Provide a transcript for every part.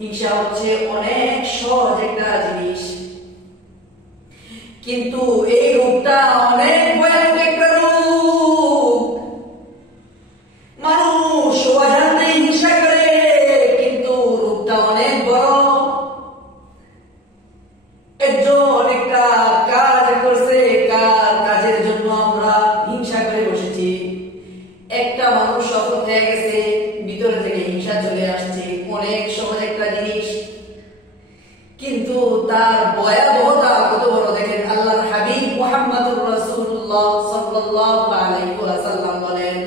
হিংসা হচ্ছে অনেক সহজ একটা জিনিস, কিন্তু এই রূপটা অনেক ভয়ানক একটা রূপ। মানুষ অজান্তে হিংসা করে, কিন্তু রূপটা অনেক বড়। একজন একটা কাজ করছে, কাজের জন্য আমরা হিংসা করে বসেছি। একটা মানুষ সফল হয়ে গেছে, ভিতর থেকে হিংসা চলে আসছে। অনেক সহজ একটা জিনিস, কিন্তু তার ভয়াবহতা কত বড় দেখেন। আল্লাহর হাবিব মুহাম্মদুর রাসূলুল্লাহ সাল্লাল্লাহু আলাইহি ওয়াসাল্লাম বলেন,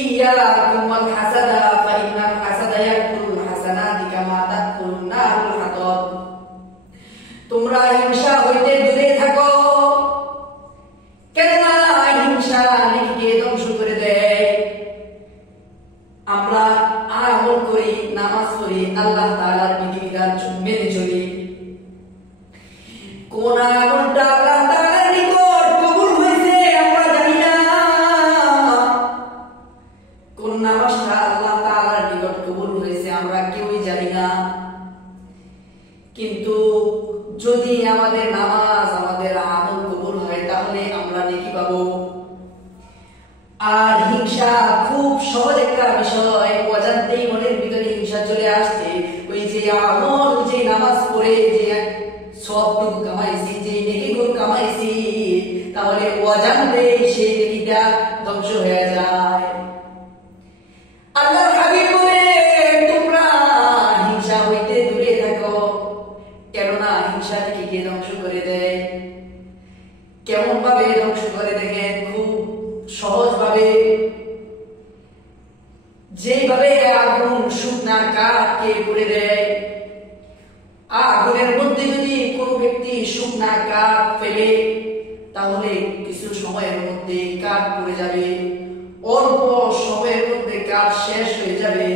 ইয়্যাকুম ওয়াল হাসাদা ফাইন্নাল হাসাদা ইয়াকুলুল হাসানাতি কামা তাকুলুন নারুল হাতাব। তোমরা হিংসা হইতে দূরে থাকো, কেননা হিংসা নেকিকে ধ্বংস করে দেয়। আমরা আমল করি, নামাজ পড়ি, আল্লাহ তাআলার বিধিবিধান মেনে চলি, কোন আমলটা আল্লাহ তাআলার নিকট কবুল হয়েছে আমরা জানি না, কোন নামাজটা আল্লাহ তাআলার নিকট কবুল হয়েছে আমরা কেউই জানি না। কিন্তু যদি আমাদের নামাজ, আমাদের আমল কবুল হয়, তাহলে আমরা নেকি পাবো। আর হিংসা খুব সহজ একটা বিষয়, অজান্তেই মনের ভিতরে হিংসা চলে আসছে। ওই যে আমল, যে নামাজ পড়ে যে সবটুকু কামাইছি, যে নেকিগুলো কামাইছি, তাহলে অজান্তেই সেই নেকিটা ধ্বংস হয়ে যায়। আল্লাহর হাবিব বলে, তোমরা হিংসা হইতে দূরে থাকো, কেননা হিংসা নেকিকে ধ্বংস করে দেয়। কেমন ভাবে ধ্বংস করে দেখেন, খুব সহজ ভাবে। যেভাবে আগুন শুকনা কাঠকে পুড়ে দেয়, আগুনের মধ্যে যদি কোনো ব্যক্তি শুকনা কাঠ ফেলে, তাহলে কিছু সময়ের মধ্যে কাঠ পুড়ে যাবে, অল্প সময়ের মধ্যে কাঠ শেষ হয়ে যাবে।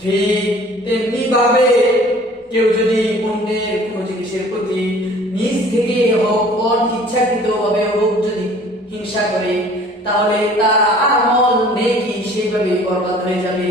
ঠিক তেমনি ভাবে কেউ যদি অন্যের কোনো জিনিসের প্রতি নিজ থেকে হোক, অনিচ্ছাকৃত ভাবে হোক, যদি হিংসা করে, তাহলে তার আমল নেকি সেইভাবে বরবাদ হয়ে যাবে।